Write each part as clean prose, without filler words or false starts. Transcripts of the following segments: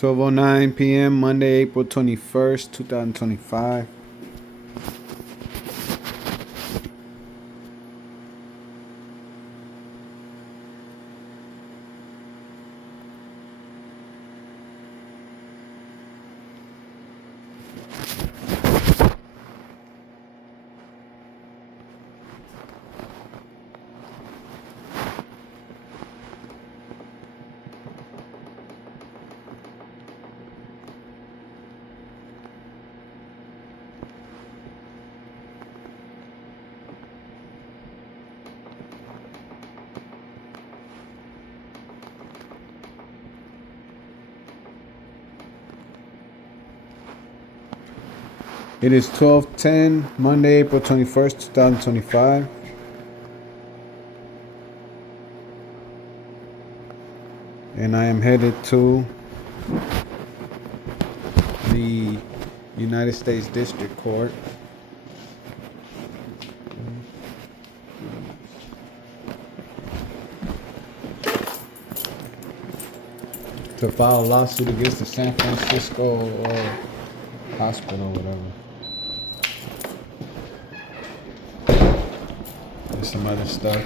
12:09 p.m. Monday, April 21st, 2025. It is 12:10, Monday, April 21st, 2025. And I am headed to the United States District Court to file a lawsuit against the San Francisco hospital or whatever. And some other stuff.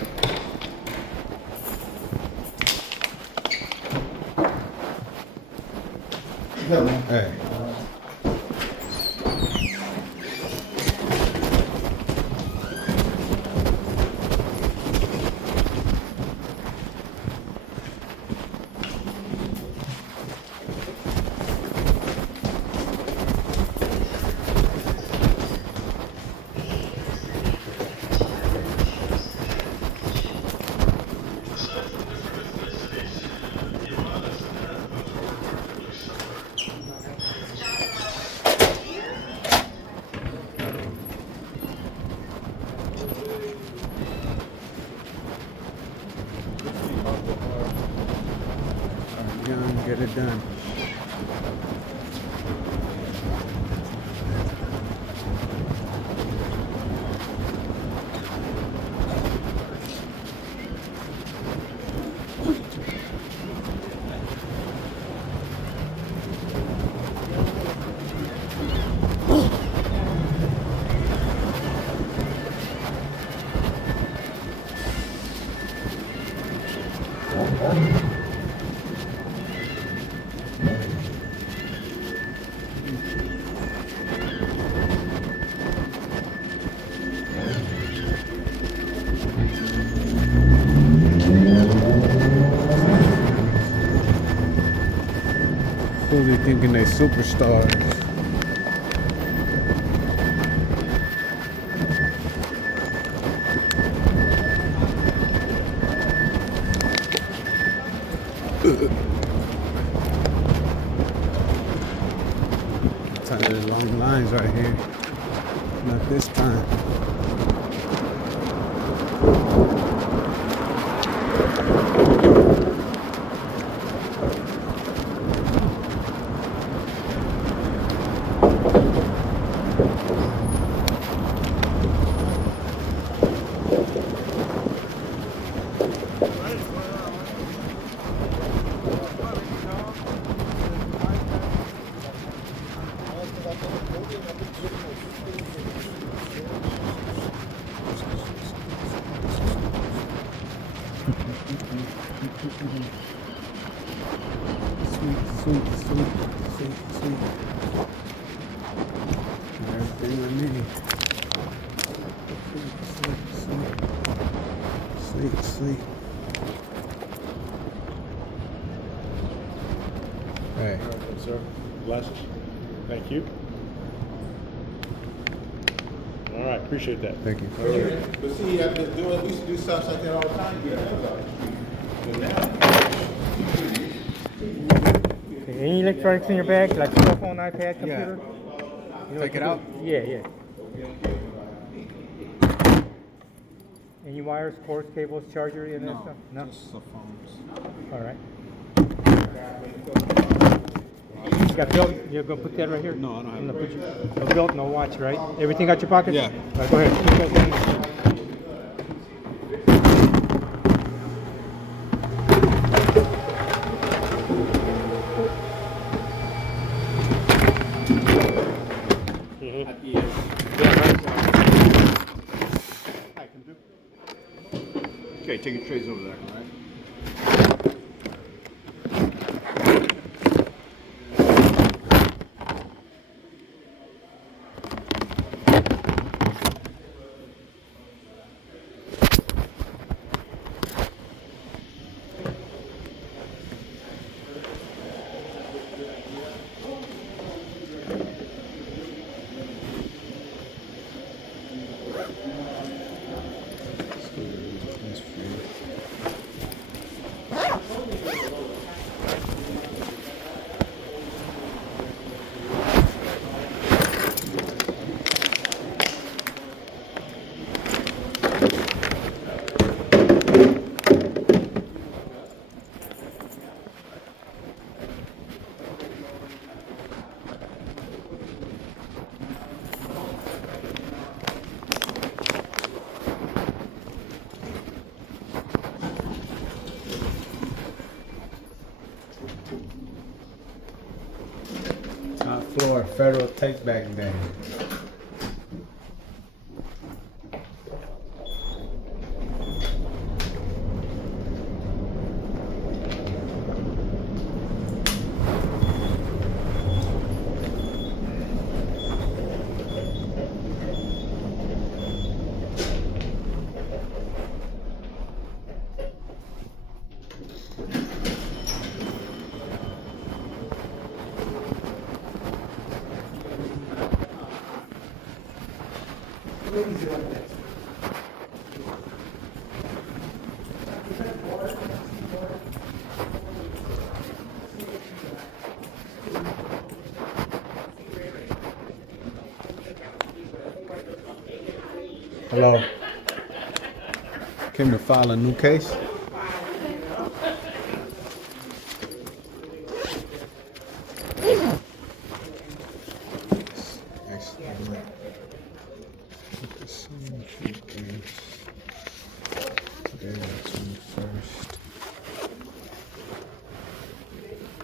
Hey. Get it done. Fully thinking they superstars. Tired of the long lines right here. Not this time. Sweet. Everything I need. Sweet. Hey. All right, sir. Glasses. Thank you. All right, appreciate that. Thank you. But see, I've been doing, we used to do stuff like that all the time. But now, Any electronics in your bag, like cell phone, iPad, computer? You know Take what it to out? do? Yeah. Any wires, cords, cables, charger, any of that stuff? No. Just the phones. All right. You got belt? You're gonna put that right here? No, I don't have I'm gonna it. put no belt, no watch, right? Everything got your pocket? Yeah. All right, go ahead. Okay, take your trays over there. All right. That's free. Top floor, federal take back day. Hello. Came to file a new case. Actually, the signature is today, the 21st.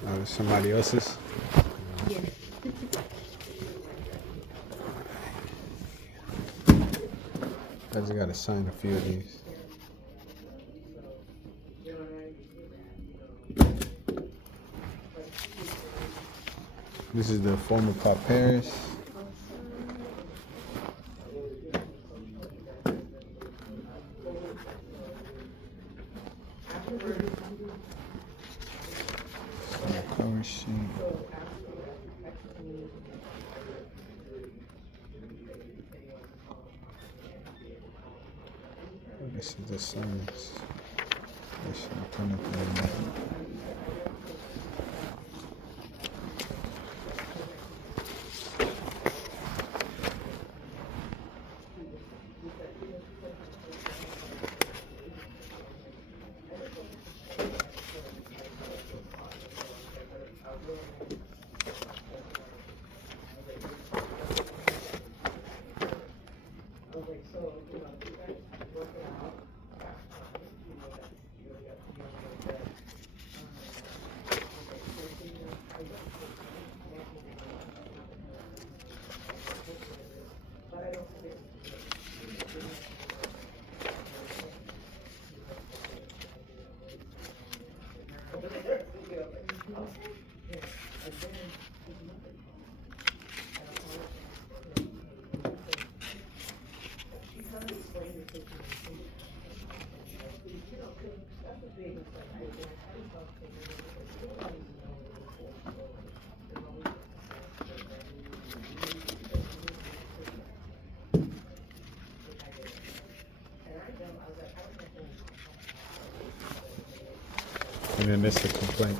Oh, there's somebody else's. I just gotta sign a few of these. This is the former Pop Paris. Cover sheet. This is the science. This is the clinical. And then this is a complaint.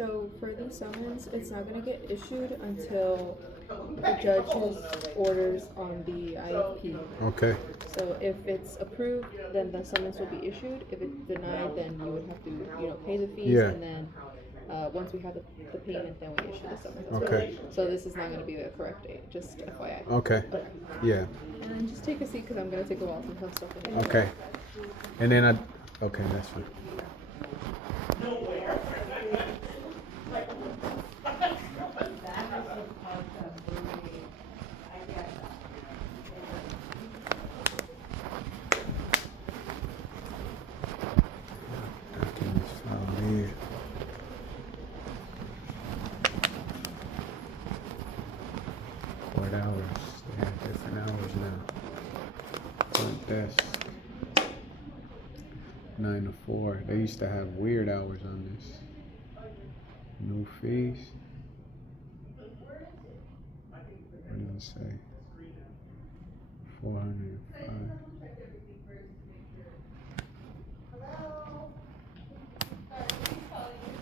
So for these summons, it's not gonna get issued until the judge's orders on the IFP. Okay. So if it's approved, then the summons will be issued. If it's denied, then you would have to, pay the fees, Yeah. and then once we have the payment, then we issue the summons. Okay. So this is not going to be the correct date, just FYI. Okay. Yeah. And then just take a seat because I'm going to take a while to have stuff in. Okay. And then okay, that's fine. Documents filed here. Court hours. They have different hours now. Front desk. 9 to 4. They used to have weird hours on this. New fees. What does it say? 405.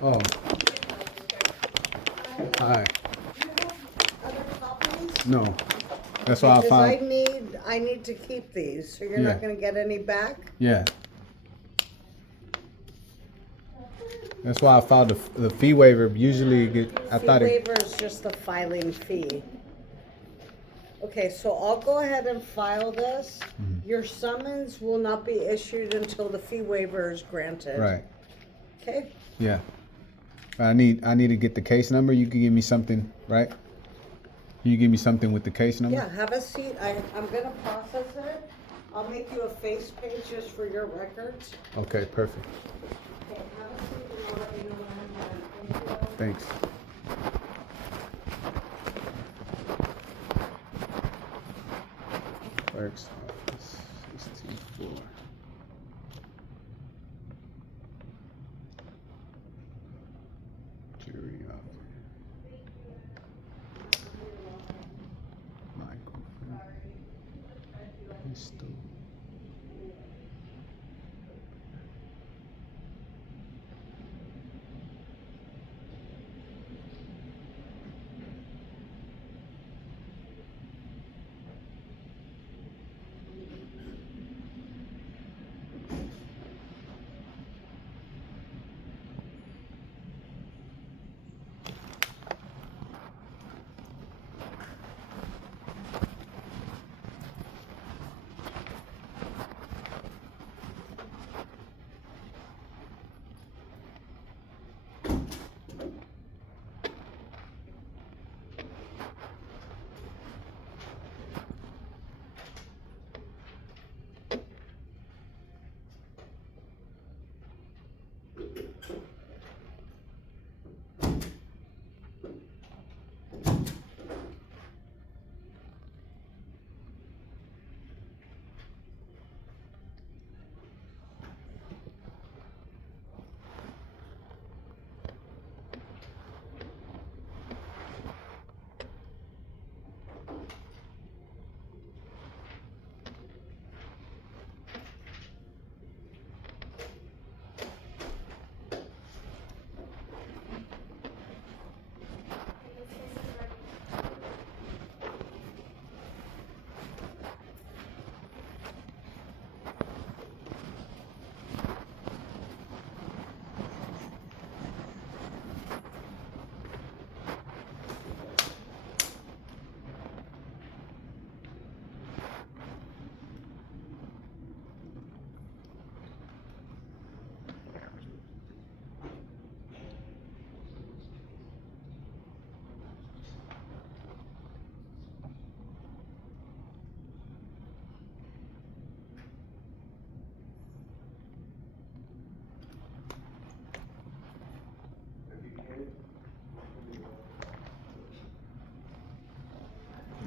Oh. Hi. Other copies? No. That's why I Because found. I need to keep these, so you're Yeah. not gonna get any back? Yeah. That's why I filed the fee waiver. Usually, I Fee thought it. waiver is just the filing fee. Okay, so I'll go ahead and file this. Mm-hmm. Your summons will not be issued until the fee waiver is granted. Right. Okay? Yeah. I need to get the case number. You can give me something, right? You give me something with the case number. Yeah, have a seat. I'm gonna process it. I'll make you a face page just for your records. Okay. Perfect. Okay, have a seat and I'll let you know when I'm done. Thank you. Thanks. Clerk's office, 16-4. Jury office. Microphone. Pistol.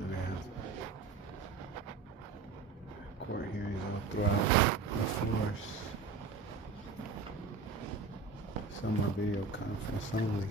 They have court hearings all throughout the force. Some are video conference only.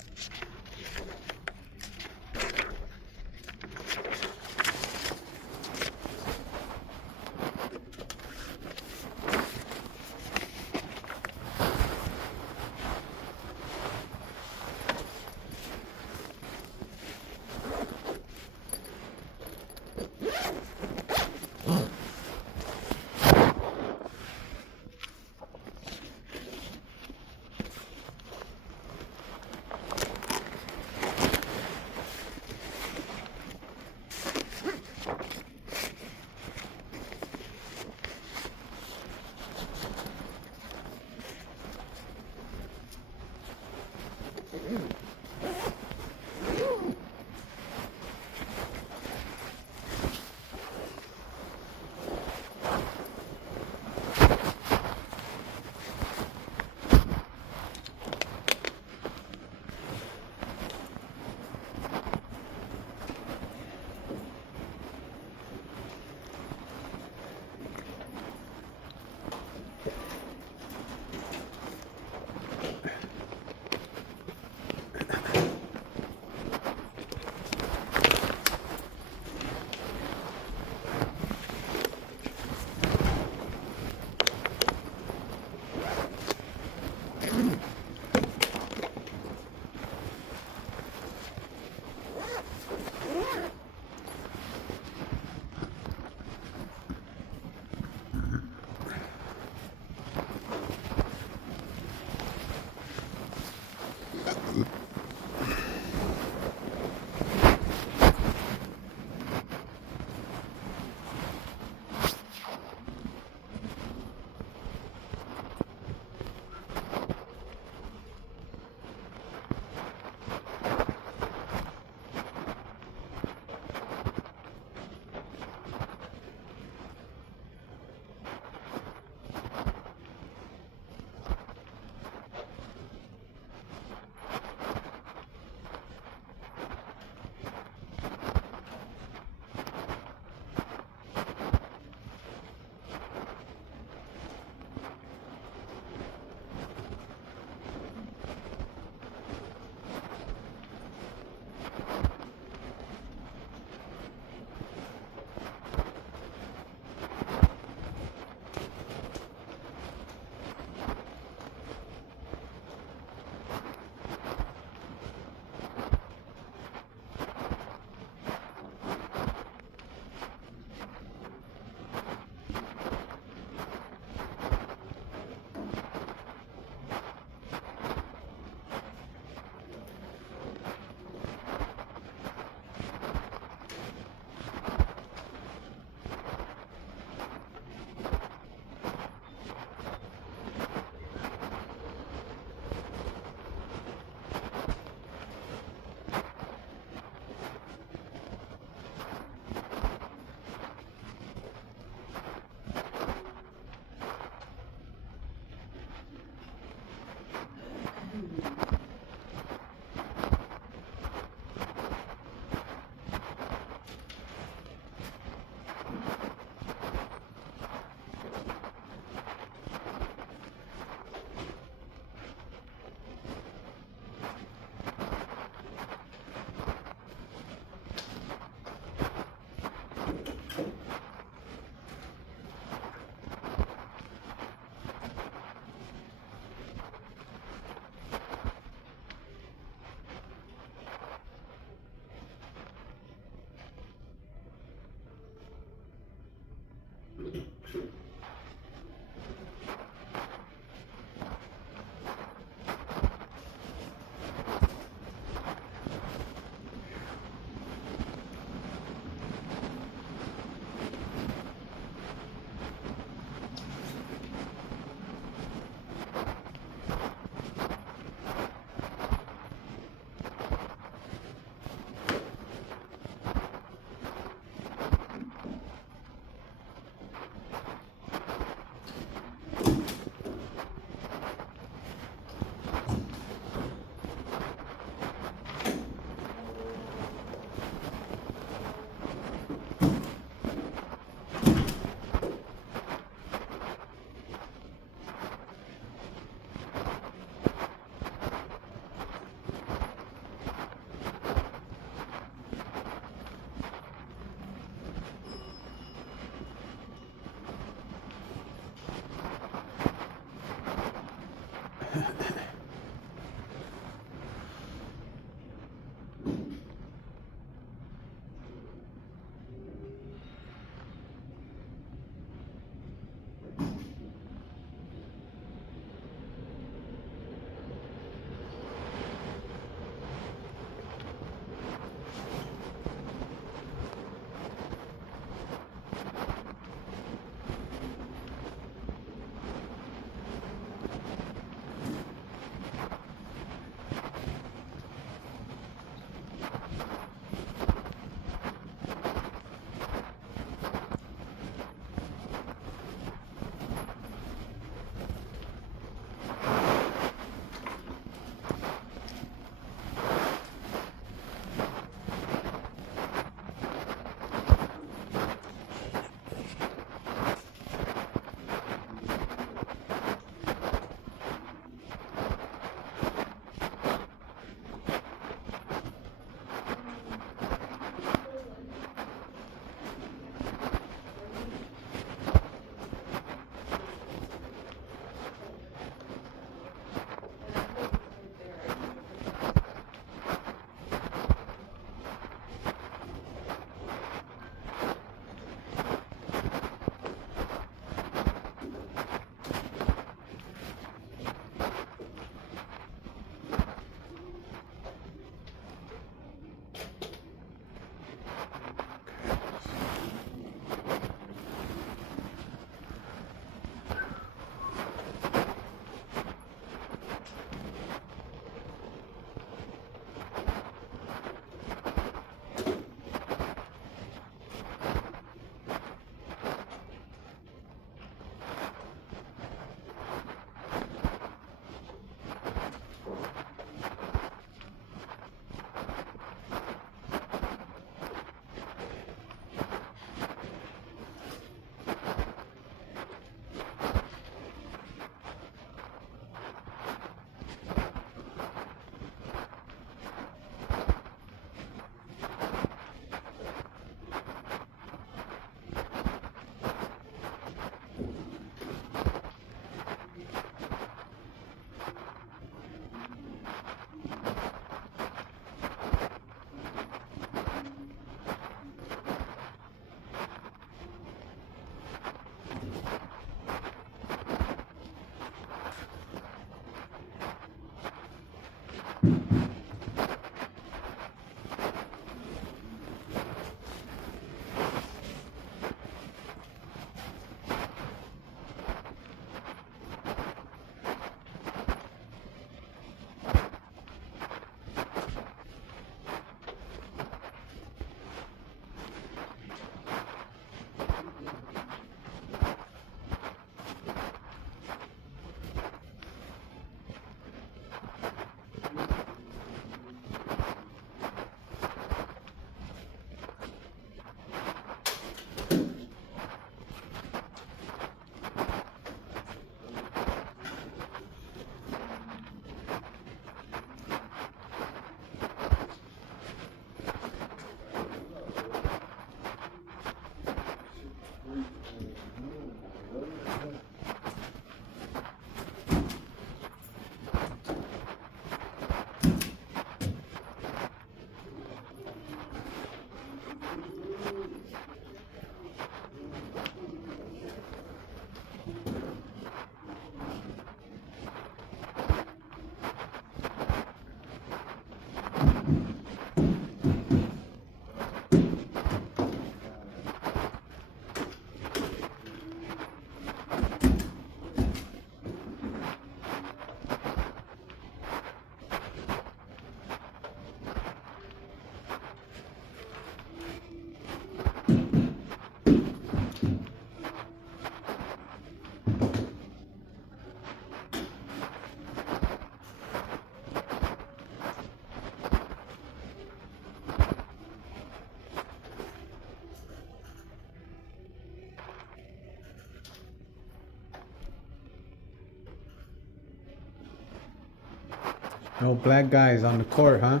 No black guys on the court, huh?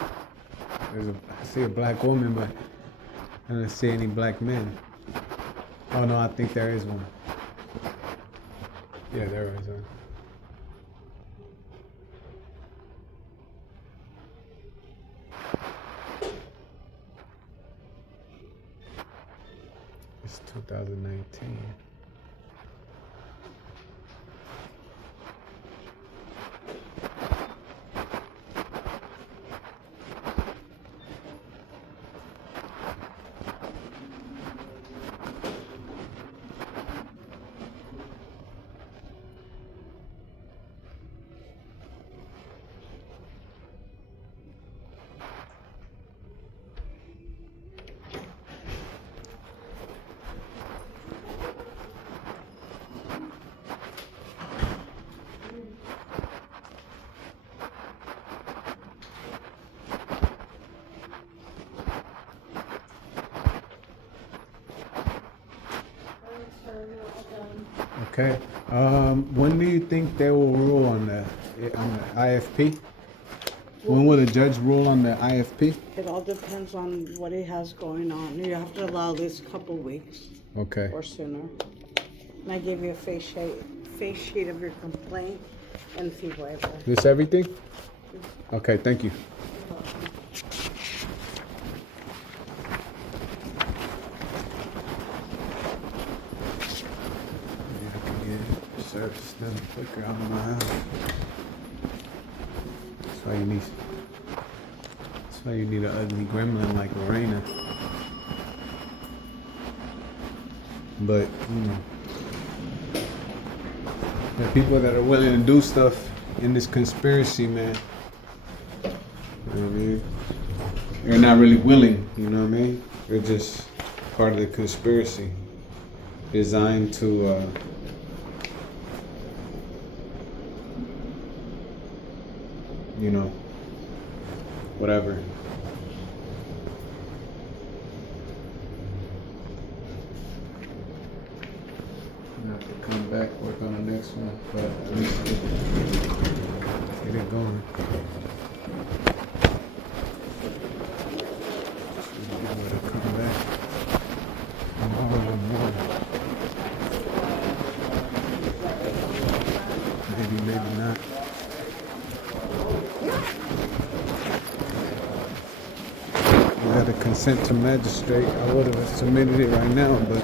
I see a black woman, but I don't see any black men. Oh no, I think there is one. Yeah, there is one. 2019. Okay. When do you think they will rule on the IFP? When will the judge rule on the IFP? It all depends on what he has going on. You have to allow at least a couple weeks Okay. or sooner. And I gave you a face sheet of your complaint and fee waiver. This everything? Okay, thank you. Yeah, I can get service done quicker out of my house. That's why you need an ugly gremlin like Lorena. But, you know, there are people that are willing to do stuff in this conspiracy, man. You know what I mean? They're not really willing, you know what I mean? They're just part of the conspiracy designed to, you know, whatever. I have to come back, work on the next one, but at least get it going. Just really be able to come back tomorrow morning. Maybe, maybe not. I had a consent to magistrate. I would have submitted it right now, but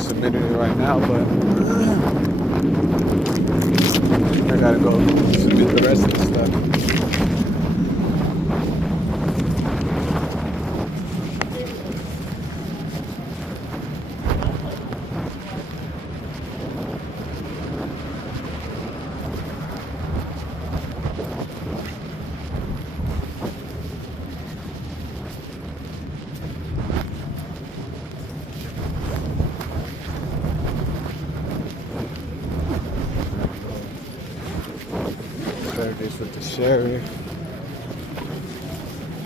submitted it right now, but I gotta go submit the rest of the stuff. Saturdays with the sheriff.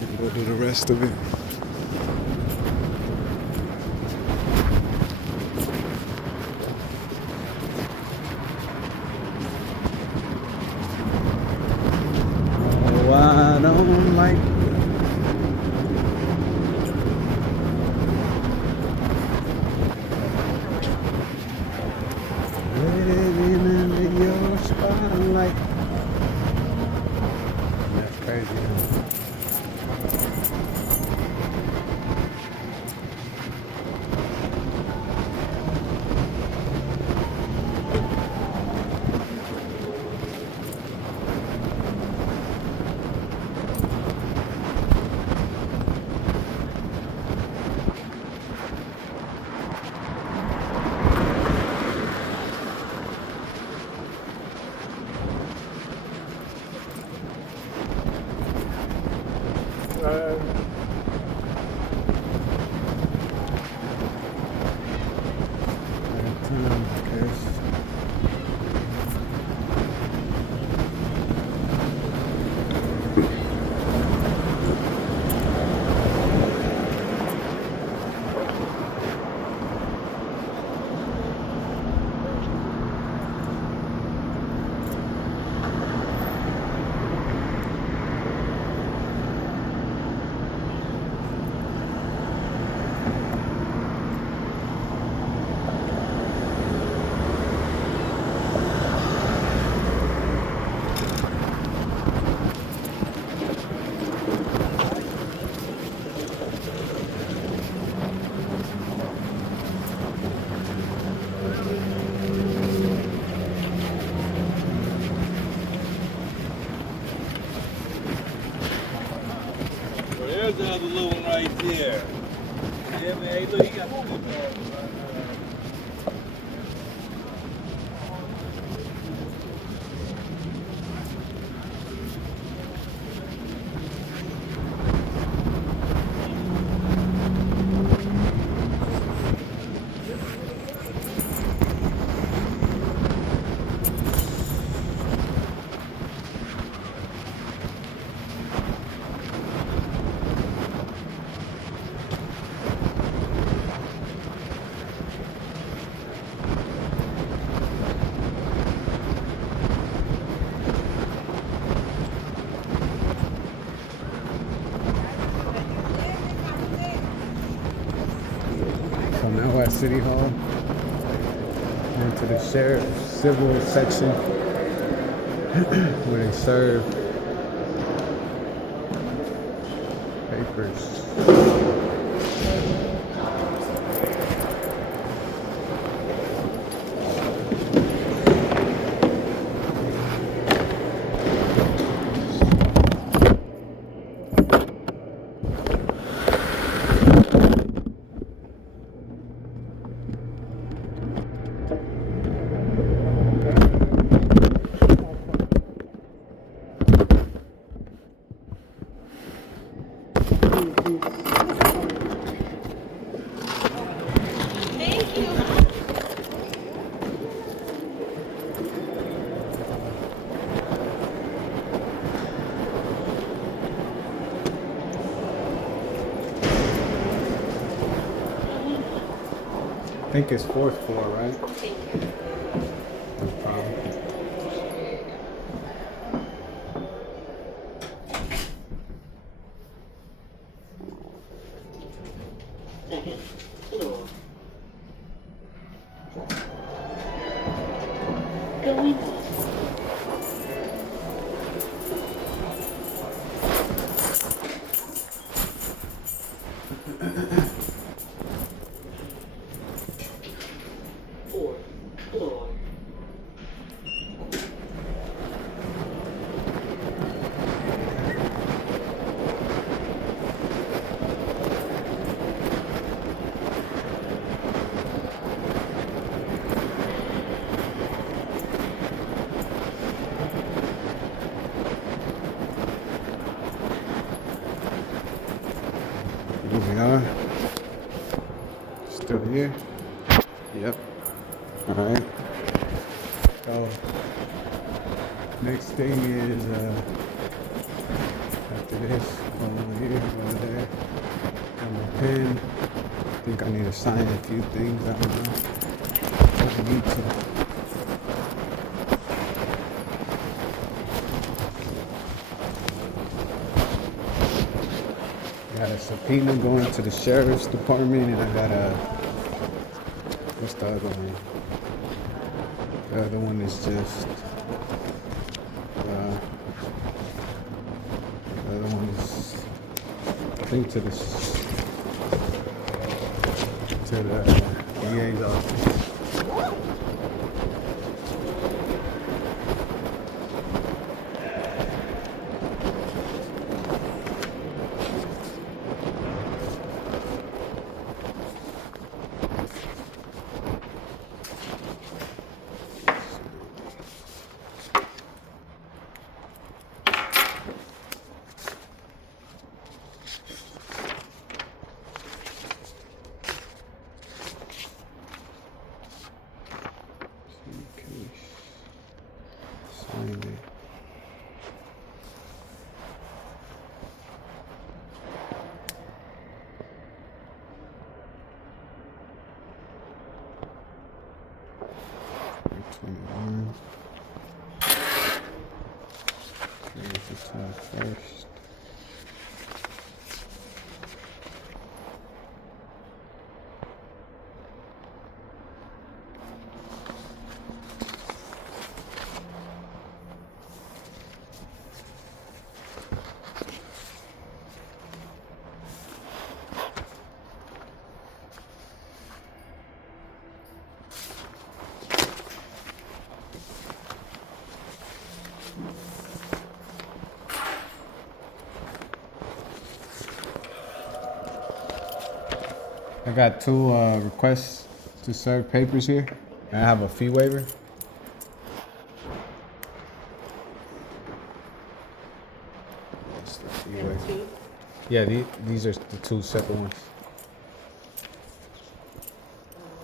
And go do the rest of it. Oh, I don't like living in your spotlight. That's crazy, huh? So now at City Hall, going to the sheriff's civil section where they serve papers. I think it's fourth floor, right? No problem. Here we are. Still here. Yep. Alright. So next thing is after this, go over here, go over there. Got my pen. I think I need to sign a few things. I don't know. I need to. Got a subpoena going to the sheriff's department, and I got a, what's the other one? The other one is just, the other one is, I think to the DA's office. Sign it. Okay, this time first. I got two requests to serve papers here. I have a fee waiver. That's the fee waiver. M2. Yeah, these are the two separate ones.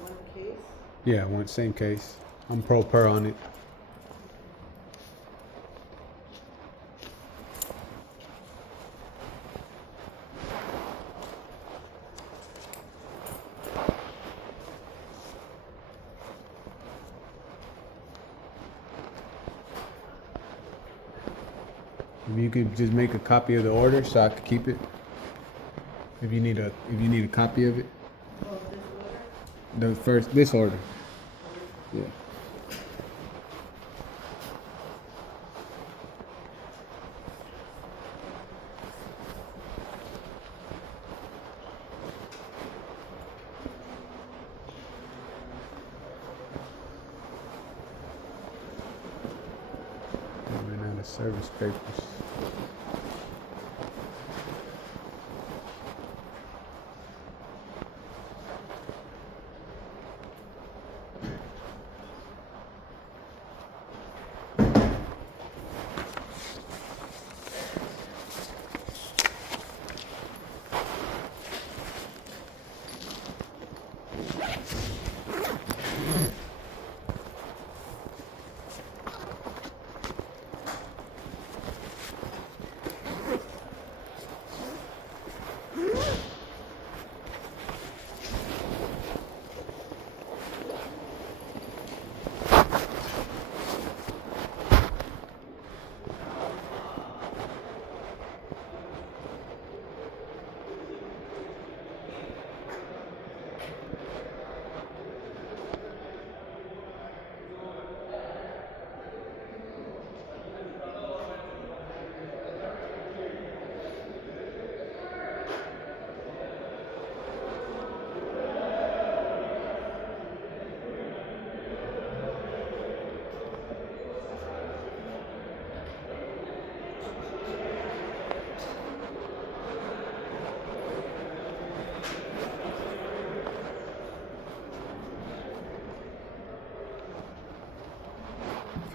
One case. Yeah, one same case. I'm pro per on it. If you could just make a copy of the order so I could keep it. If you need a copy of it. This order. Yeah. I ran out of service papers.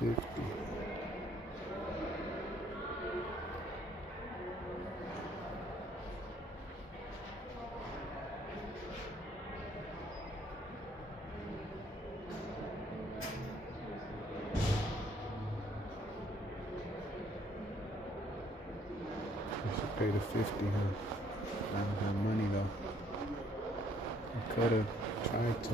$50. I should pay the 50, huh? I don't have money though. I could have tried to.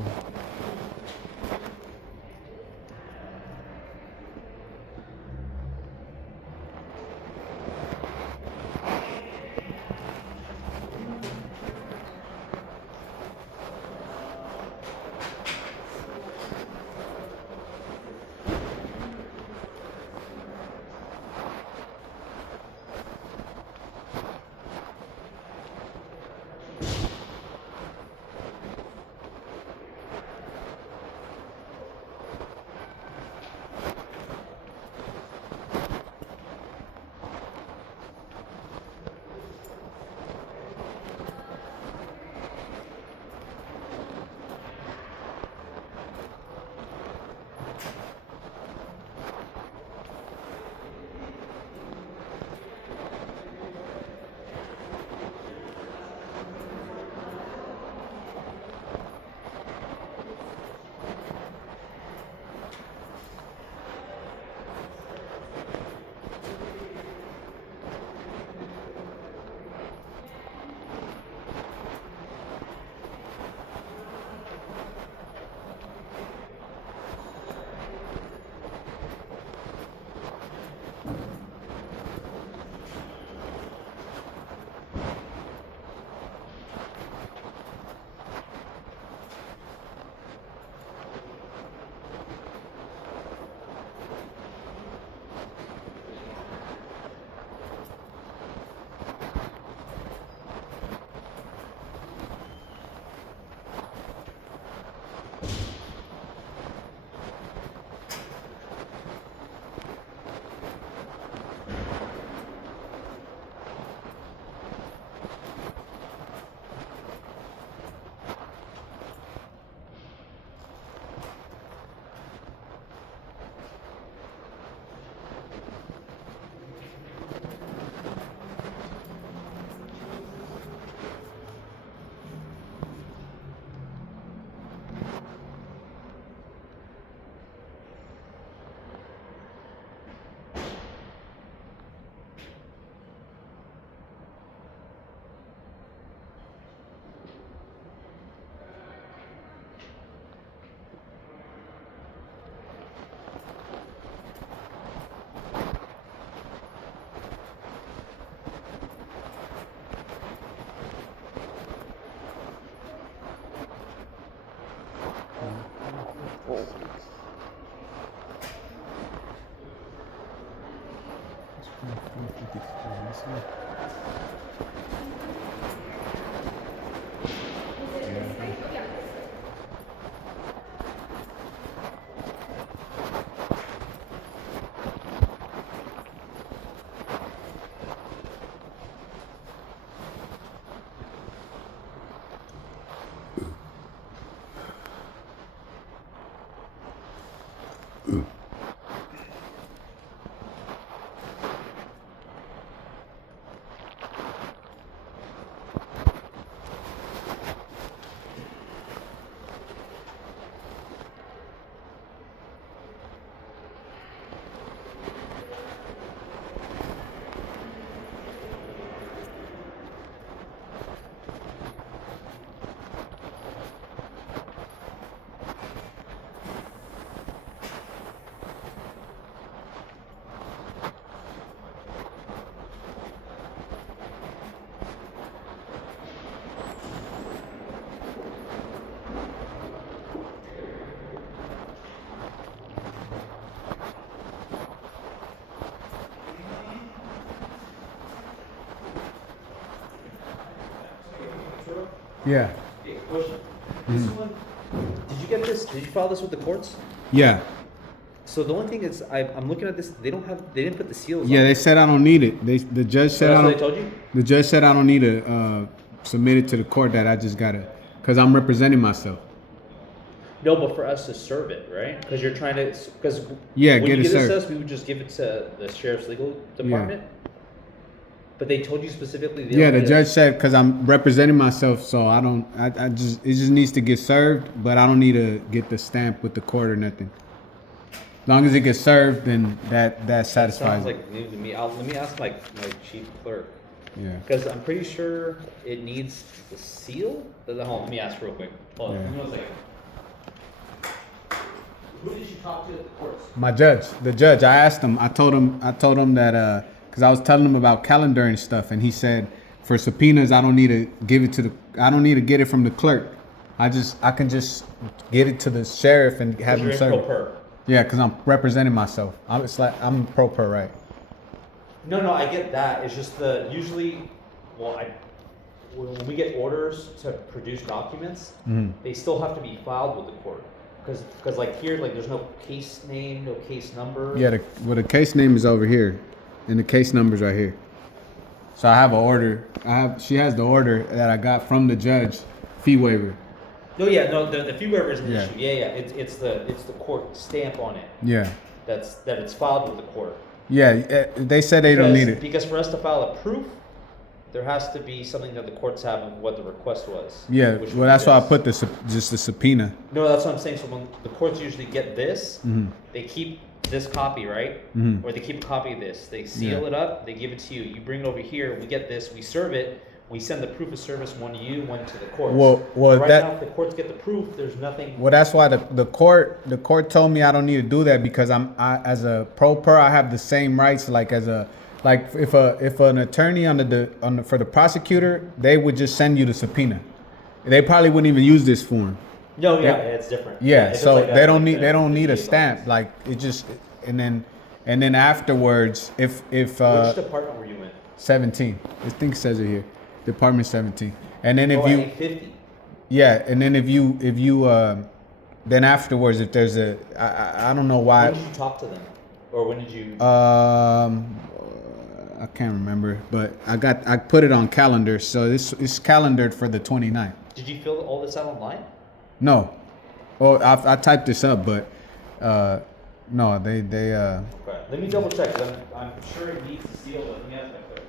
Yeah. Hey, question. This one, did you get this? Did you file this with the courts? Yeah. So the only thing is, I'm looking at this. They didn't put the seals. Yeah, on they it. said I don't need it. The judge So said that's I what don't. they told you. The judge said I don't need to submit it to the court. That I just gotta, cause I'm representing myself. No, but for us to serve it, right? Because you're trying to, because Yeah, when get you it give this to served. us, we would just give it to the sheriff's legal department. But they told you specifically. They Yeah, don't the need judge it. said because I'm representing myself, so I don't. I just it just needs to get served, but I don't need to get the stamp with the court or nothing. As long as it gets served, then that That satisfies sounds it. like new to me. Let me ask my chief clerk. Yeah. Because I'm pretty sure it needs the seal. Hold on, let me ask real quick. Hold on, Yeah. give me 1 second. Who did you talk to at the courts? My judge, the judge, I asked him. I told him that because I was telling him about calendar and stuff, and he said for subpoenas I don't need to give it to the. I don't need to get it from the clerk. I can just get it to the sheriff and have him You're in serve. pro it. per. Yeah, because I'm representing myself. I'm pro per, right? No, I get that. It's just usually, when we get orders to produce documents, Mm-hmm. they still have to be filed with the court. Because like here, like there's no case name, no case number. Yeah, the case name is over here, and the case number's right here. So I have an order. She has the order that I got from the judge, fee waiver. The fee waiver is an Yeah. issue. Yeah. It's the court stamp on it. Yeah, That it's filed with the court. yeah. They said they don't need it. Because for us to file a proof, there has to be something that the courts have of what the request was. Yeah, which well, would that's be why I this. put just the subpoena. No, that's what I'm saying. So when the courts usually get this, they keep this copy, right? Or they keep a copy of this. They seal Yeah. it up. They give it to you. You bring it over here. We get this. We serve it. We send the proof of service, one to you, one to the courts. Well, right that- now, if the courts get the proof, there's nothing. Well, that's why the court told me I don't need to do that because I as a pro per I have the same rights like if an attorney for the prosecutor, they would just send you the subpoena. They probably wouldn't even use this form. No, yeah, it's different. Yeah, it's so like that, they don't like need the they don't need a DA's stamp. office. Like it just and then afterwards if Which department were you in? 17, I think it says it here, Department 17, and then if Oh, you 850. yeah, and then if you then afterwards if there's I don't know why When did you talk to them, or when did you? I can't remember, but I put it on calendar, so it's calendared for the 29th. Did you fill all this out online? No, well I typed this up, but no, they Okay. Let me double check. 'Cause I'm sure it needs to seal, but let me ask my clerk.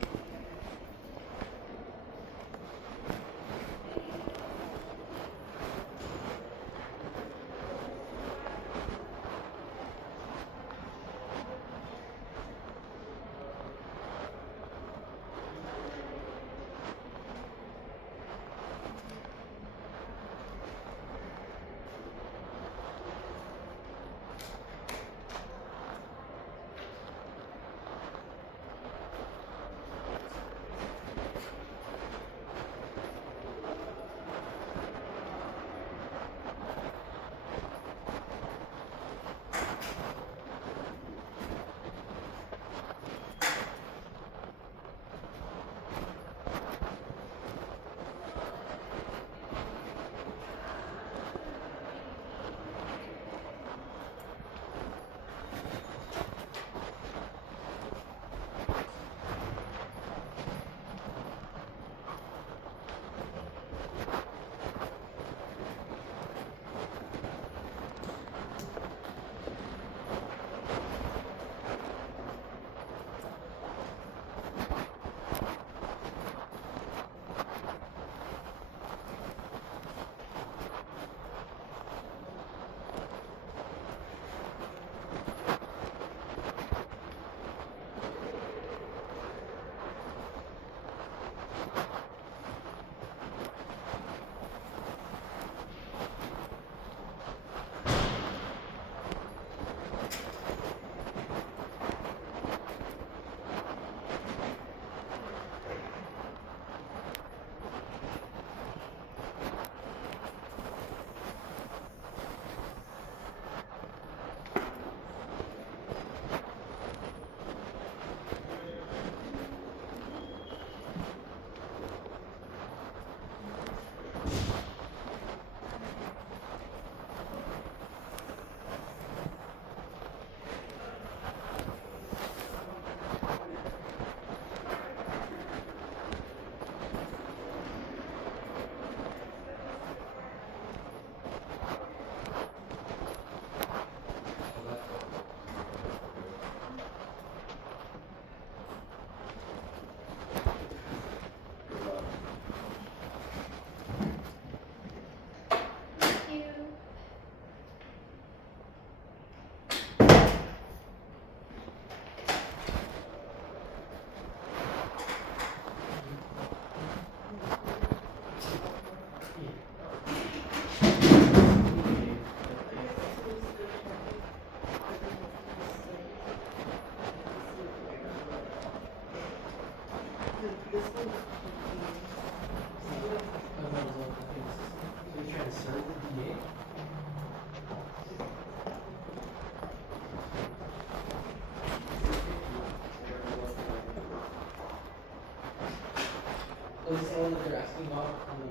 asking about on the,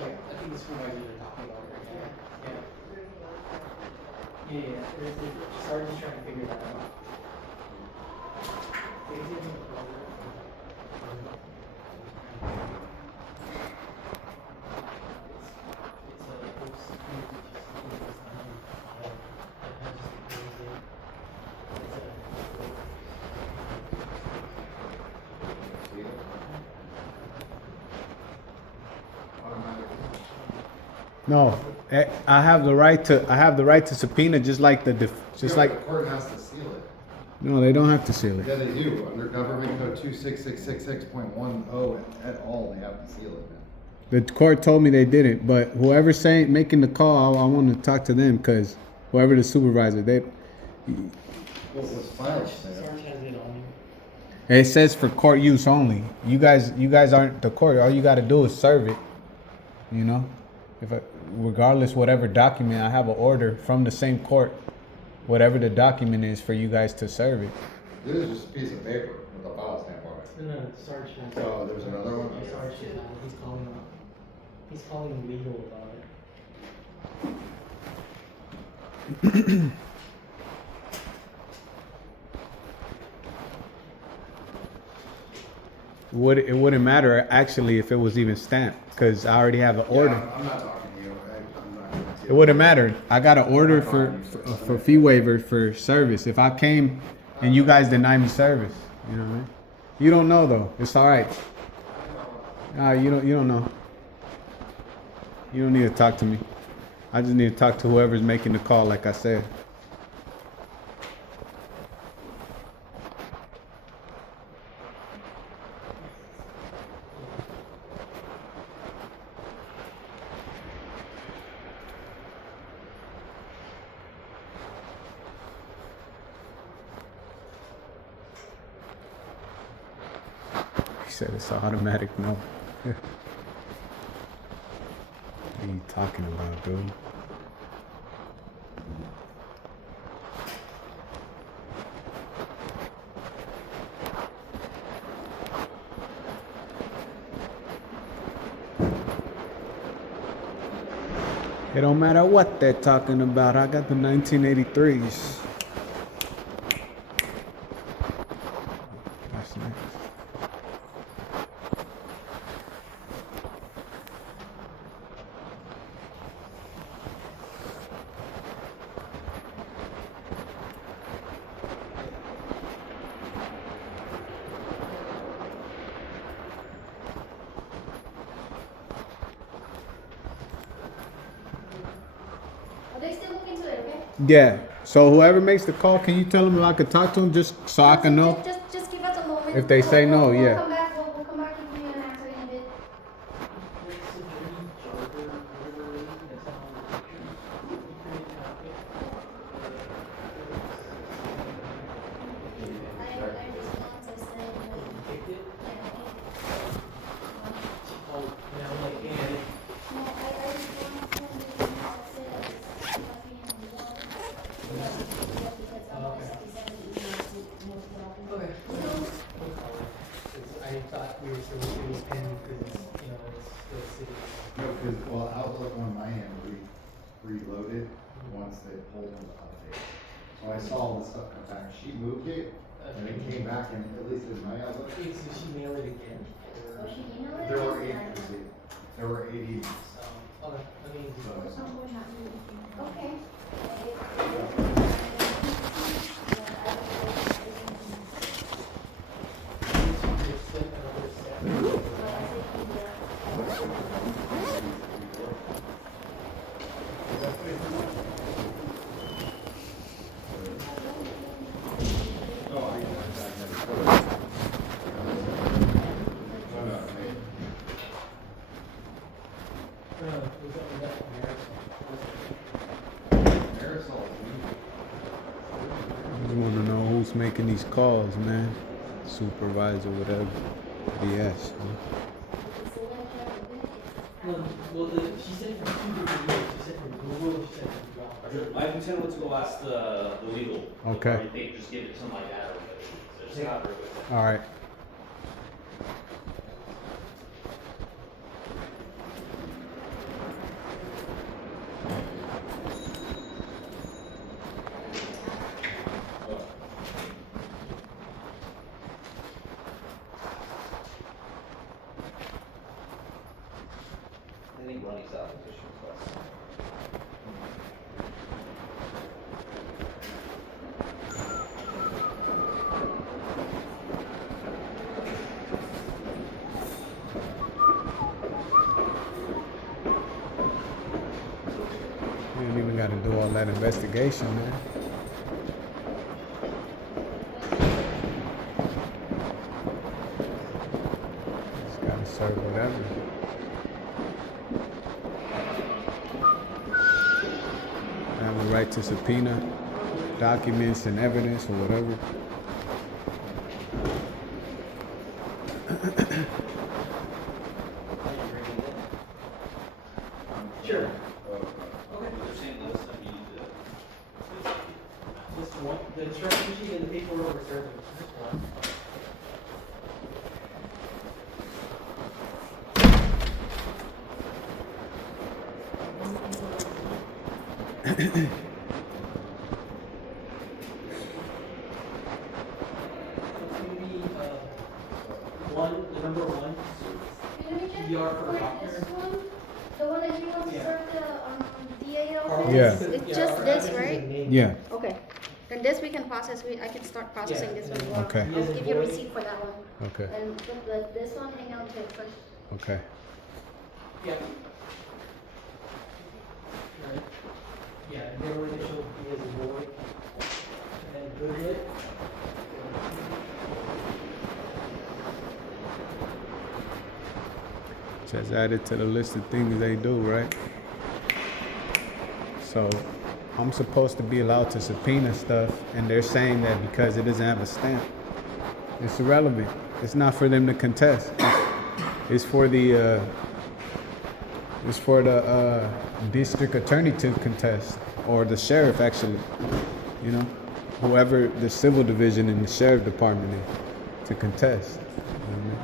yeah, I think the supervisors are talking about it right now. Yeah. Sergeant's trying to figure that out. No, I have the right to. I have the right to subpoena, just like the court has to seal it. No, they don't have to seal it. Yeah, they do. Under Government Code 26666.10 at all, they have to seal it, man. The court told me they didn't, but whoever's making the call, I want to talk to them because whoever the supervisor, What was filed there? Sarge has it on. it says for court use only. You guys aren't the court. All you got to do is serve it. You know, regardless whatever document, I have an order from the same court, whatever the document is for you guys to serve it. This is just a piece of paper with a file stamp on it. No, Sarge has it. Oh, there's another one? Yeah, Sarge has it. He's calling legal about it. It wouldn't matter actually if it was even stamped because I already have an order. Yeah, I'm not talking to you. I'm not gonna It wouldn't matter. I got an order for fee waiver for service. If I came and you guys deny me service, you know what I mean? You don't know though. It's all right. You don't know. You don't need to talk to me. I just need to talk to whoever's making the call, like I said. He said it's automatic no. What are you talking about, dude? It don't matter what they're talking about. I got the 1983s. That's nice. Are they still looking into it, okay? Yeah. So whoever makes the call, can you tell them if I could talk to them just so I can know? Just give us a moment. If they say no, we'll yeah. Come back, we'll come back and give you an answer in a bit. I respond to say, I thought we were still it was pending because, it's the city. No, because, well, Outlook on my end reloaded once they pulled in the update. So I saw all the stuff come back. She moved it, and it came back, and at least in my Outlook, Did she mail it again? oh, she emailed it? there were I 80. don't know. There were 80. Okay, I mean, Okay. I just want to know who's making these calls, man. Supervisor, whatever. BS. Man. Well, she said from 2 different ways. She said from Google, she said from Dropbox. I can tell what to go ask the legal. Okay. I think just give it something like that. Or just have her with it. All right. You ain't even got to do all that investigation, man. Just got to serve whatever. I have a right to subpoena documents and evidence or whatever. Sure. This one, the instruction sheet and the paperwork were served. This one. It's gonna be, one, the number one. Can we just ER for put doctor. this one? The one that you want to Yeah. serve the DA Carl, office? Yeah. It's just this, right? Yeah. Okay. Then this we can process, I can start processing Yeah. this one as well. Okay. I'll give you a receipt for that one. Okay. And this one, hang on to it first. Okay. Yeah. Right. Yeah, and then we're gonna show B as a boy. And then Goodlet. Just added to the list of things they do, right? So I'm supposed to be allowed to subpoena stuff, and they're saying that because it doesn't have a stamp, it's irrelevant. It's not for them to contest. It's for the district attorney to contest, or the sheriff actually. You know, whoever the civil division in the sheriff department is to contest. You know what I mean?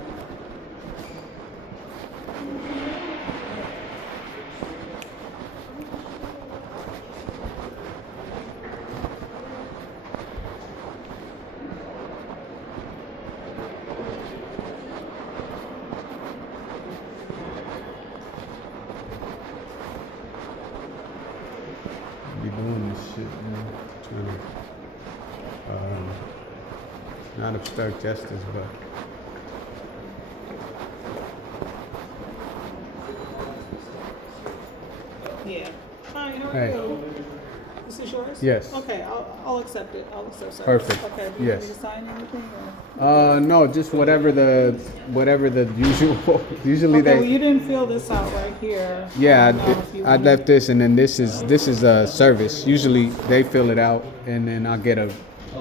Be doing this shit, man. Trying to not obstruct justice, but Yeah. Hi, how are Hey. you? This is yours? Yes. Okay, I'll accept it. I'll accept it. Perfect. Okay, do you want me Yes. to sign anything or? no, just whatever the usual. Usually Okay, well, they. you didn't fill this out right here. Yeah, don't know if you I want- left this, and then this is a service. Usually they fill it out, and then I'll get a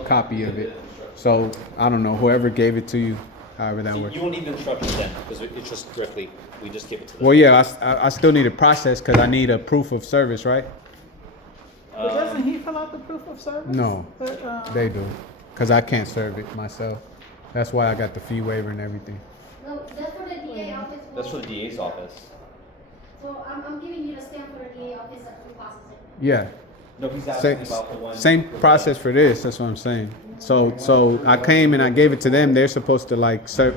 copy of it. So I don't know, whoever gave it to you, however that works. You won't need the instructions then, because it's just directly, we just give it to them. Well, yeah, I still need a process because I need a proof of service, right? But doesn't he fill out the proof of service? No, But, they do, because I can't serve it myself. That's why I got the fee waiver and everything. No, that's for the DA office. That's for the DA's office. So I'm giving you the stamp for the DA office to process it. Yeah. No, he's Same, asking about the one. same process for this. That's what I'm saying. So I came and I gave it to them. They're supposed to like serve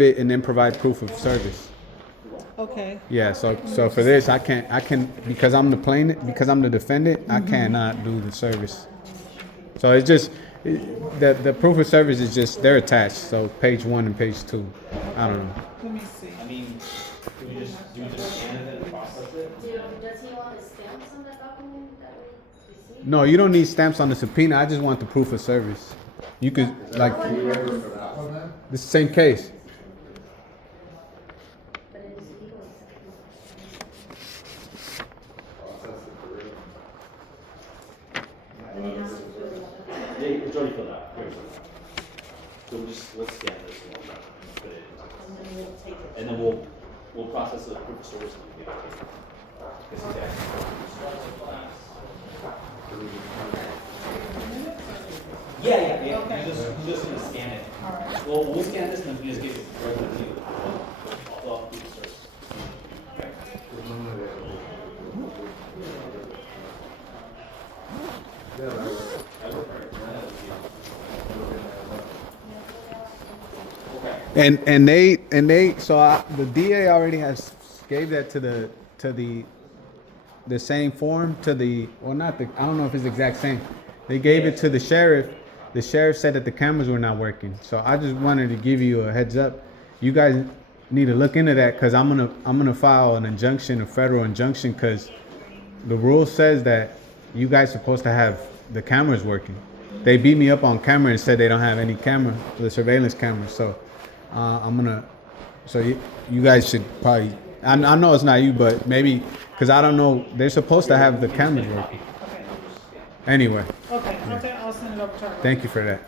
it and then provide proof of service. okay. Yeah. So for this, I can because I'm the plaintiff, because I'm the defendant. I cannot do the service. So it's just the proof of service is just they're attached. So page 1 and page 2. I don't know. Let me see. I mean, do we just scan it and process it? Does he want the stamps on that document that we received? No, you don't need stamps on the subpoena. I just want the proof of service. You could like the same case. But it is legal. Yeah, it's already filled out. Here's it. So let's scan this and we'll put it in. And then we'll process the proof of service and give it to you. This is yeah. You're just gonna scan it. Alright. Well, we'll scan this and then we just give it directly to you. I'll fill out the proof of service. And they so the DA already has gave that to the same form to the not the I don't know if it's the exact same. They gave it to the sheriff. The sheriff said that the cameras were not working. So I just wanted to give you a heads up. You guys need to look into that because I'm gonna file an injunction, a federal injunction, because the rule says that you guys supposed to have the cameras working. They beat me up on camera and said they don't have any camera, the surveillance camera. So so you guys should probably, I know it's not you, but maybe, because I don't know, they're supposed to have the cameras working. Anyway, Okay, I'll send it over to her. thank you for that.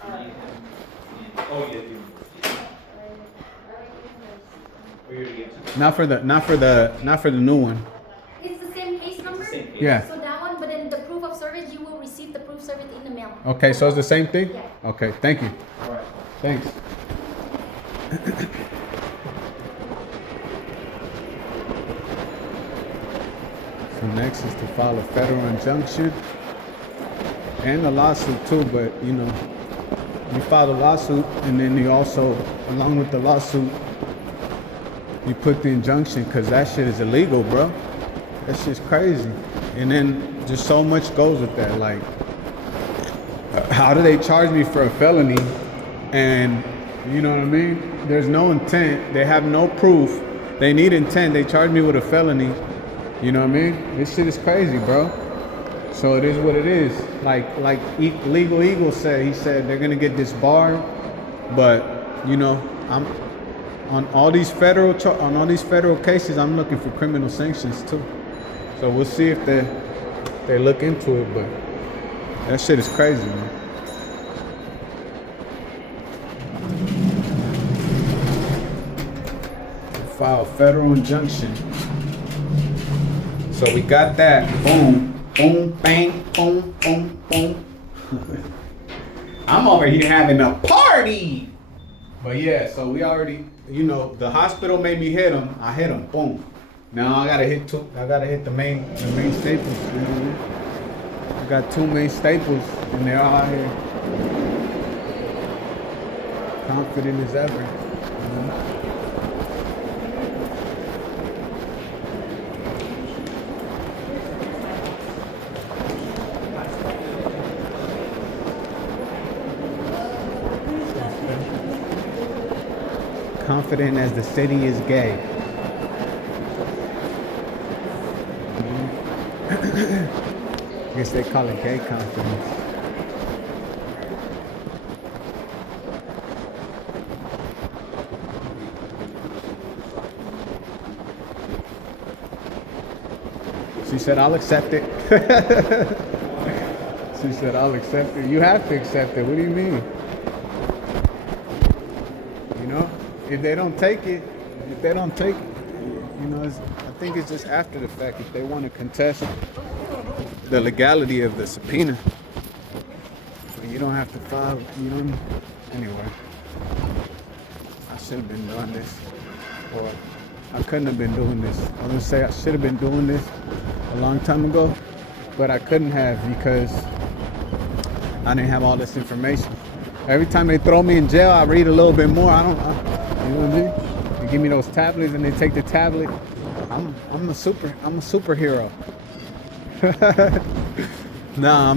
Not for the new one. It's the same case number? Yeah. So that one, but then the proof of service, you will receive the proof of service in the mail. Okay, so it's the same thing? Yeah. Okay, thank you. All right. Thanks. So next is to file a federal injunction and a lawsuit too, but you know, you file a lawsuit and then you also, along with the lawsuit, you put the injunction because that shit is illegal, bro. That shit's crazy. And then just so much goes with that. Like, how do they charge me for a felony? And you know what I mean? There's no intent. They have no proof. They need intent. They charge me with a felony. You know what I mean? This shit is crazy, bro. So it is what it is. Like Legal Eagle said, he said they're gonna get disbarred, but you know, I'm on all these federal cases. I'm looking for criminal sanctions too. So we'll see if they look into it, but that shit is crazy, man. File federal injunction. So we got that. Boom, boom, bang, boom, boom, boom. I'm over here having a party. But yeah, so we already, you know, the hospital made me hit him. I hit him. Boom. Now I gotta hit the main staples. You know what I mean? I got two main staples, and they're all out here. Confident as ever. You know? Confident as the city is gay. I guess they call it gay confidence. She said, I'll accept it. She said, I'll accept it. You have to accept it. What do you mean? You know? If they don't take it, you know, I think it's just after the fact. If they want to contest the legality of the subpoena, you don't have to file, you know. Anyway, I should have been doing this, or I couldn't have been doing this. I was gonna say I should have been doing this a long time ago, but I couldn't have because I didn't have all this information. Every time they throw me in jail, I read a little bit more. You know what I mean? They give me those tablets and they take the tablet. I'm a superhero. Nah,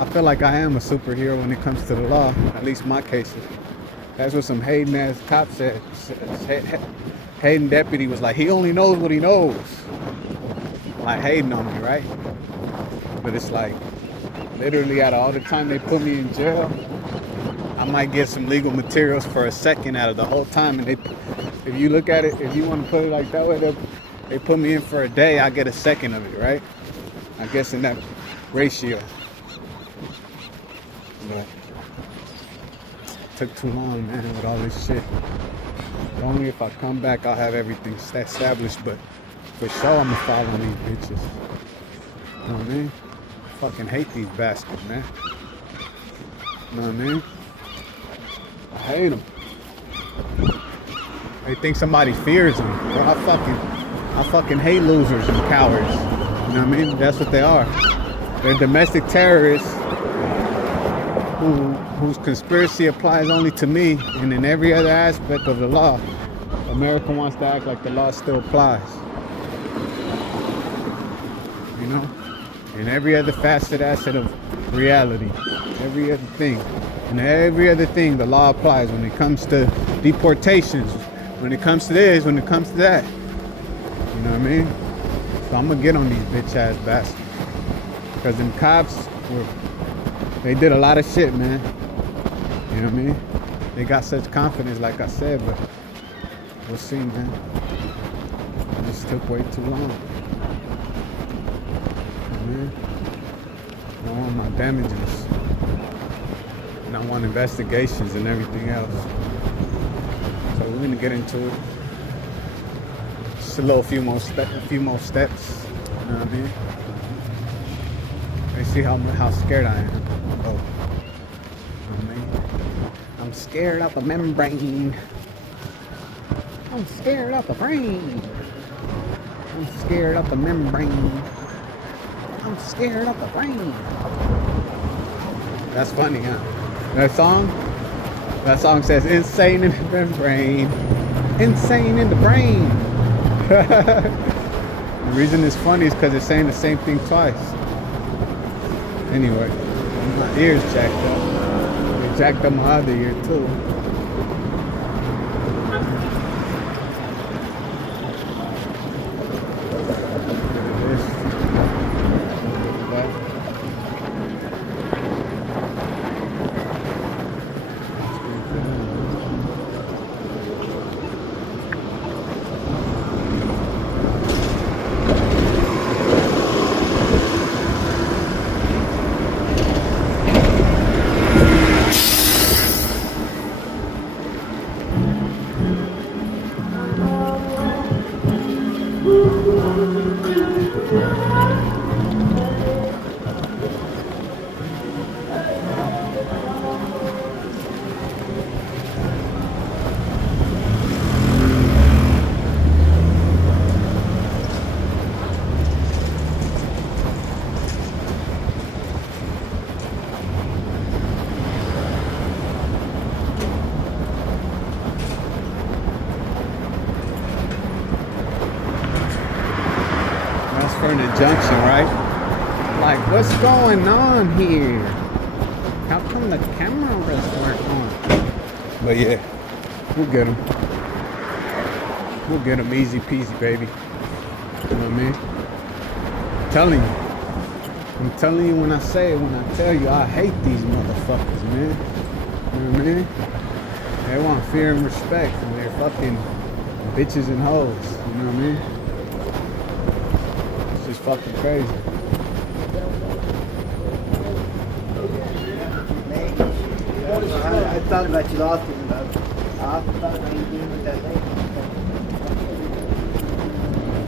I feel like I am a superhero when it comes to the law, at least my cases. That's what some Hayden ass cop said. Hayden deputy was like, he only knows what he knows. Like Hayden on me, right? But it's like, literally out of all the time they put me in jail, I might get some legal materials for a second out of the whole time. And if you look at it, if you want to put it like that way, they put me in for a day, I get a second of it, right? I guess in that ratio. But it took too long, man, with all this shit. Only if I come back, I'll have everything established, but for sure I'm gonna follow these bitches. You know what I mean? I fucking hate these bastards, man. You know what I mean? I hate them. They think somebody fears them. Well, I fucking hate losers and cowards. You know what I mean? That's what they are. They're domestic terrorists whose conspiracy applies only to me, and in every other aspect of the law, America wants to act like the law still applies. You know? In every other asset of reality, every other thing. And every other thing, the law applies when it comes to deportations, when it comes to this, when it comes to that. You know what I mean? So I'm gonna get on these bitch ass bastards. Cause them cops they did a lot of shit, man. You know what I mean? They got such confidence, like I said, but we'll see, man. It just took way too long. Man. I want my damages. And I want investigations and everything else. So we're gonna get into it. Just a few more steps. You know what I mean? Let's see how scared I am. Oh, you know what I mean? I'm scared of the membrane. I'm scared of the brain. I'm scared of the membrane. I'm scared of the brain. That's funny, huh? That song says insane in the membrane. Insane in the brain. The reason it's funny is because it's saying the same thing twice. Anyway, my ears jacked up. They jacked up my other ear too. Junction, right? Like, what's going on here? How come the cameras weren't on? But yeah, we'll get them. We'll get them easy peasy, baby. You know what I mean? I'm telling you when I tell you I hate these motherfuckers, man. You know what I mean? They want fear and respect from their fucking bitches and hoes. You know what I mean? It's fucking crazy. I thought about you last week, but I thought about you doing with that lady.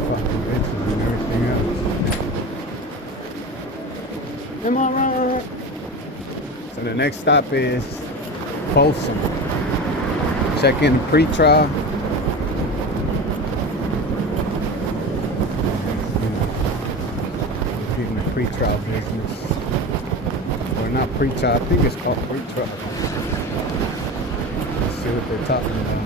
Fucking bitches and everything else. Am I wrong? So the next stop is Folsom. Check in the pre-trial. Pre-trial business. Or not pre-trial, I think it's called pre-trial. Let's see what they're talking about.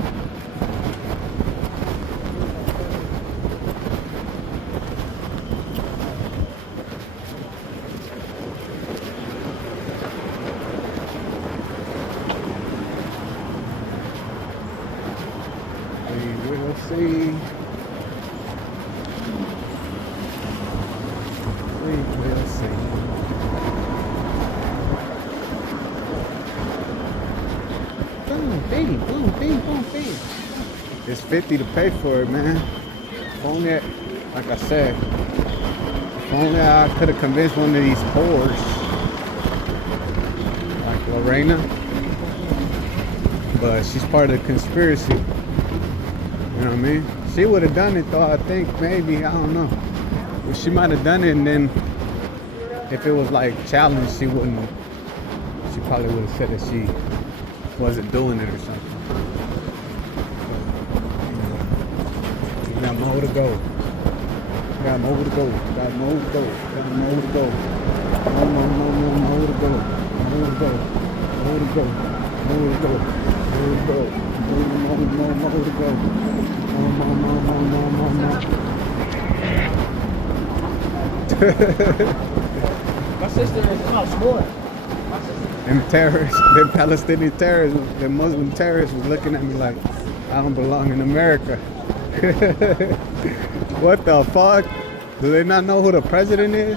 We will see. Boom. It's 50 to pay for it, man. If only, like I said, if only I could have convinced one of these whores, like Lorena, but she's part of the conspiracy. You know what I mean? She would have done it though, I think, maybe, I don't know. But she might have done it, and then if it was like challenged, she probably would have said that she wasn't doing it or something. We got more to go. Got more to go. Got more to go. Got more to go. More to go. More to go. More to go. More to go. More to go. More to go. My sister is not scoring. Them terrorists, them Palestinian terrorists, them Muslim terrorists was looking at me like I don't belong in America. What the fuck? Do they not know who the president is?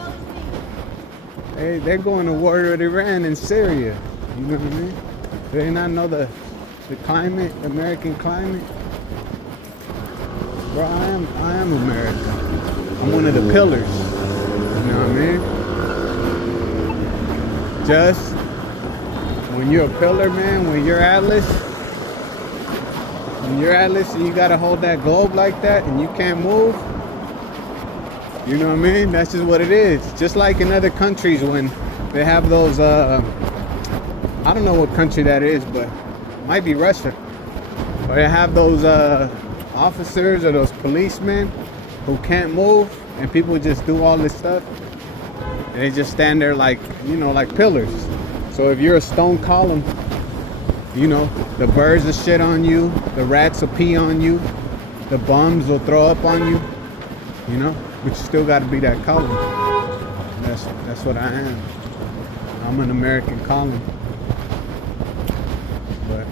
They're going to war with Iran and Syria. You know what I mean? Do they not know the climate, American climate? Bro, I am America. I'm one of the pillars. You know what I mean? Just when you're a pillar, man, when you're Atlas and you gotta hold that globe like that and you can't move, you know what I mean? That's just what it is. Just like in other countries when they have those, I don't know what country that is, but it might be Russia. Or they have those officers or those policemen who can't move and people just do all this stuff. And they just stand there like, you know, like pillars. So if you're a stone column, you know, the birds will shit on you, the rats will pee on you, the bums will throw up on you, you know, but you still got to be that column. That's what I am. I'm an American column. But,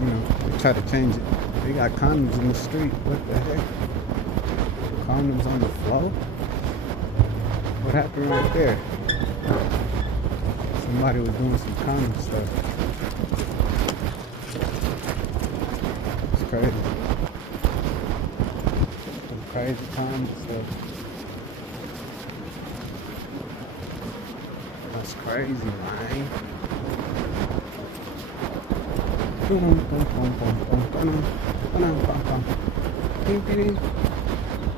you know, they try to change it. They got condoms in the street. What the heck? Condoms on the floor? What happened right there? Somebody was doing some condom stuff. It's crazy. Some crazy condom stuff. That's crazy, man.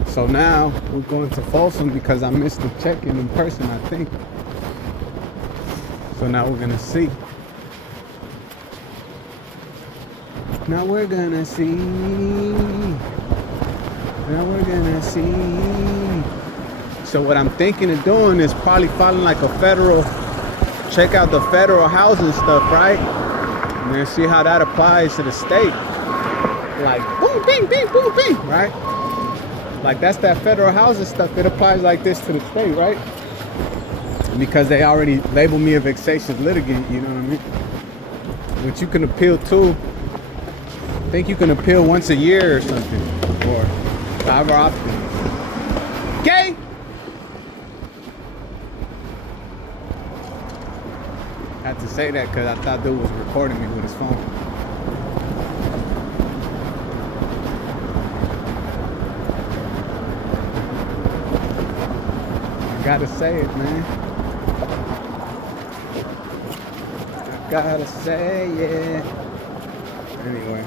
So now we're going to Folsom because I missed the check-in in person, I think. So now we're gonna see. Now we're gonna see. Now we're gonna see. So what I'm thinking of doing is probably filing like a federal, check out the federal housing stuff, right? And then see how that applies to the state. Like boom, bing, bing, boom, bing, right? Like that's that federal housing stuff. It applies like this to the state, right? Because they already labeled me a vexatious litigant, you know what I mean? Which you can appeal to. I think you can appeal once a year or something, or however often. Gay! I had to say that because I thought dude was recording me with his phone. I gotta say it, man. Gotta say it. Anyway,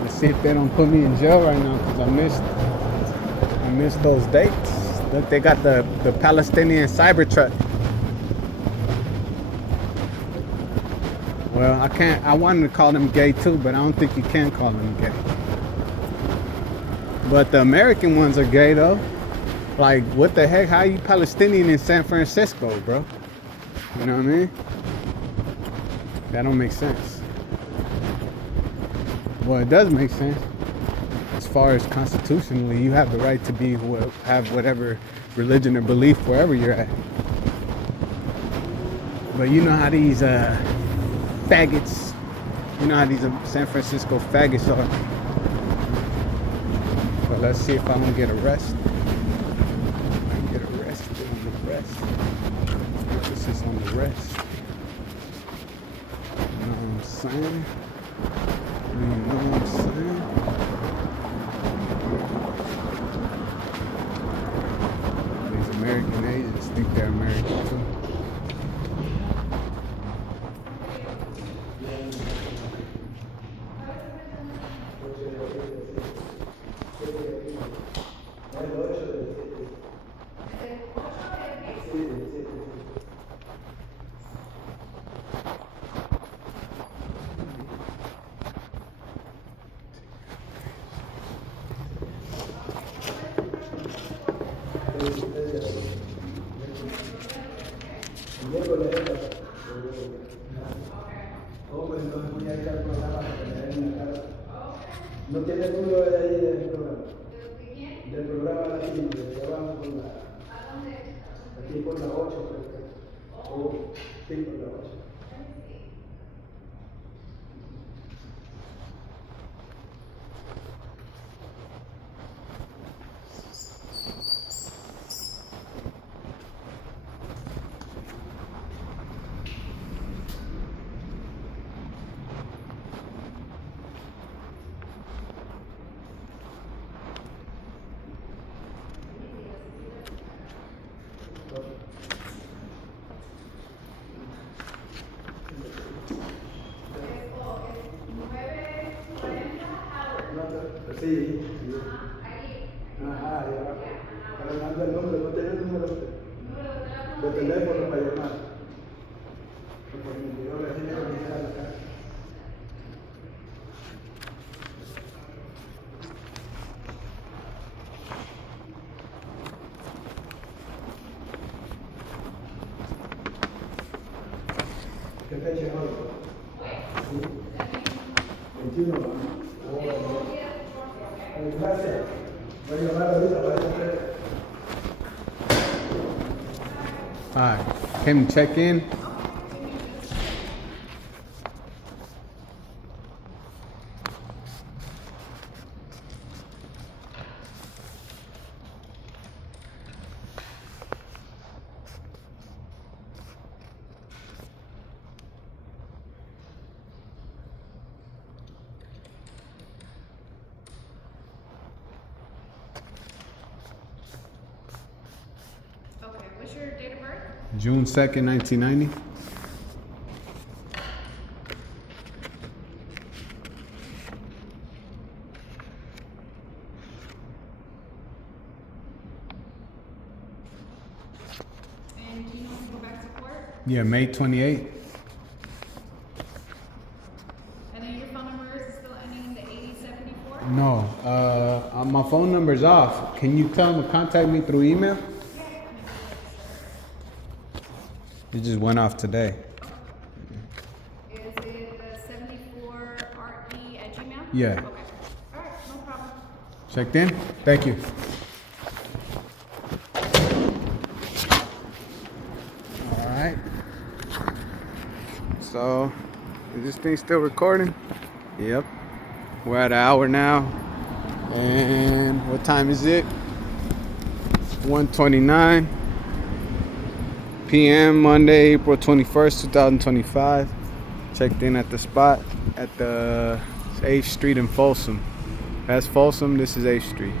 let's see if they don't put me in jail right now because I missed those dates. Look, they got the Palestinian Cybertruck. Well, I wanted to call them gay too, but I don't think you can call them gay. But the American ones are gay though. Like, what the heck? How are you Palestinian in San Francisco, bro? You know what I mean? That don't make sense. Well, it does make sense. As far as constitutionally, you have the right to have whatever religion or belief wherever you're at. But you know how these faggots, you know how these San Francisco faggots are. But let's see if I don't get arrested. I get arrested on the rest. Emphasis on the rest. You know what I'm saying? You know what I'm saying? These American agents think they're American too. No tiene el número de ahí del programa. Del programa latino, de trabajo con la. Aquí por la 8, creo que. O sí, por la 8. Sí. Ajá, ya. Para mandar el número, no tener el número de teléfono para llamar. Porque me llegó la gente que está acá. ¿Qué fecha es hoy? ¿Sí? 21. Gracias. Voy a llamar ahorita para hacer. Alright, can you check in? Okay, what's your date of birth? June 2nd, 1990. And do you know when you go back to court? Yeah, May 28th. And then your phone number is still ending in the 8074? No, my phone number's off. Can you tell them to contact me through email? It just went off today. Is it the 74re@gmail? Yeah. Okay. All right, no problem. Checked in? Thank you. Alright. So, is this thing still recording? Yep. We're at an hour now. And what time is it? 1:29 p.m. Monday, April 21st, 2025. Checked in at the spot at the 8th Street in Folsom. That's Folsom, this is 8th Street.